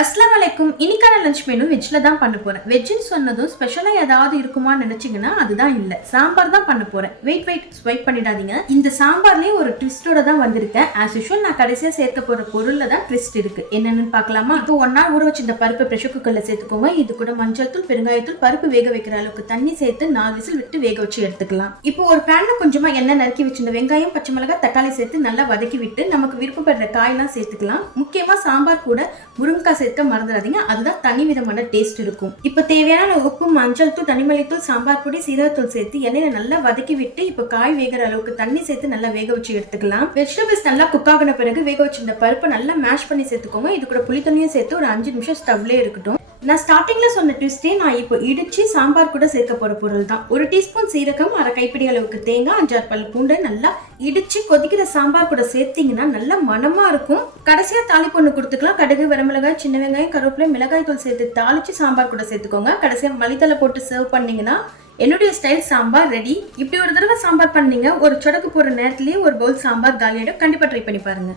அஸ்ஸலாமு அலைக்கும். இன்னைக்கான லஞ்ச் மெனு வெஜ்ல தான் பண்ண போறேன். வெஜ்னு சொன்னதும் ஸ்பெஷலா ஏதாவது இருக்குமான்னு நினைச்சீங்கன்னா அதுதான் இல்ல. சாம்பார் தான் பண்ண போறேன். வெயிட் ஸ்வைப் பண்ணிடாதீங்க. இந்த சாம்பார்லயே ஒரு ட்விஸ்டோட தான் வந்திருக்கேன். ஆஸ் யூஷுவல் நான் கடைசியா சேர்க்க போற பொருள்ல தான் ட்விஸ்ட் இருக்கு. என்னன்னு பார்க்கலாமா? இப்போ 1 hour ஊற வச்சு இந்த பருப்பு பிரஷர் குக்கர்ல சேர்த்துக்கோங்க. இது கூட மஞ்சள் தூள், பெருங்காயத்தூள், பருப்பு வேக வைக்கிற அளவுக்கு தண்ணி சேர்த்து 4 விசில் விட்டு வேக வச்சு எடுத்துக்கலாம். இப்போ ஒரு பேன்ல கொஞ்சமா எண்ணெய் நறுக்கி வச்சிருந்த வெங்காயம், பச்சை மிளகாய், தக்காளி சேர்த்து நல்லா வதக்கி விட்டு நமக்கு விருப்பப்படுற காயெல்லாம் சேர்த்துக்கலாம். முக்கியமா சாம்பார் கூட முருங்கைக்காய் சேர்க்க மறந்துடாதீங்க. அதுதான் தனி விதமான டேஸ்ட் இருக்கும். இப்போ தேவையான உப்பு, மஞ்சள் தூள், தனிமல்லித்தூள், சாம்பார் பொடி, சீரகத்தூள் சேர்த்து எண்ணெயில நல்லா வதக்கி விட்டு இப்போ காய் வேகிற அளவுக்கு தண்ணி சேர்த்து நல்லா வேக வச்சு எடுத்துக்கலாம். வெஜிடபிள்ஸ் நல்லா குக் ஆகின பிறகு வேக வச்சிருந்த பருப்பு நல்லா மேஷ் பண்ணி சேர்த்துக்கோங்க. இது கூட புளி தண்ணியும் சேர்த்து ஒரு 5 நிமிஷம் ஸ்டவ்லே இருக்கட்டும். நான் ஸ்டார்டிங்ல சொன்ன ட்விஸ்டே நான் இப்போ இடிச்சு சாம்பார் கூட சேர்க்க போற பொருள் தான். 1 டீஸ்பூன் சீரகம், 1/2 கைப்பிடி அளவுக்கு தேங்காய், 5-6 பல் பூண்டை நல்லா இடிச்சு கொதிக்கிற சாம்பார் கூட சேர்த்தீங்கன்னா நல்ல மனமா இருக்கும். கடைசியா தாளிப்பு ஒன்று கொடுத்துக்கலாம். கடுகு, வரமிளகாய், சின்ன வெங்காயம், கருவேப்பிலை, மிளகாய் தூள் சேர்த்து தாளிச்சு சாம்பார் கூட சேர்த்துக்கோங்க. கடைசியா மல்லித்தலை போட்டு சர்வ் பண்ணீங்கன்னா என்னுடைய ஸ்டைல் சாம்பார் ரெடி. இப்படி ஒரு தடவை சாம்பார் பண்ணீங்க, ஒரு சொடக்கு போற நேரத்திலேயே ஒரு பவுல் சாம்பார் காலியாயிடும். கண்டிப்பா ட்ரை பண்ணி பாருங்க.